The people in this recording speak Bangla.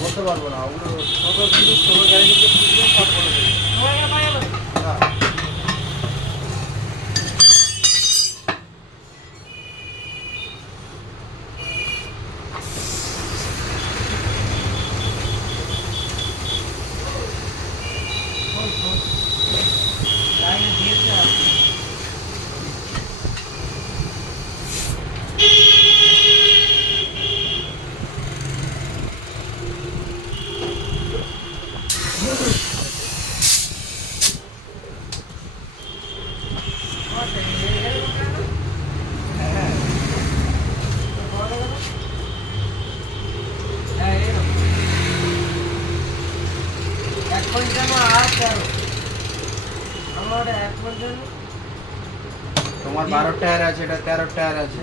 বলতে পারবো না, ওগুলো ছোটো জিনিস, ছোটো গ্যারেন্টিতে খুঁজবে সব বলে দেবে। হ্যাঁ। তোমার 12 টায়ার আছে, এটা 13 টায়ার আছে।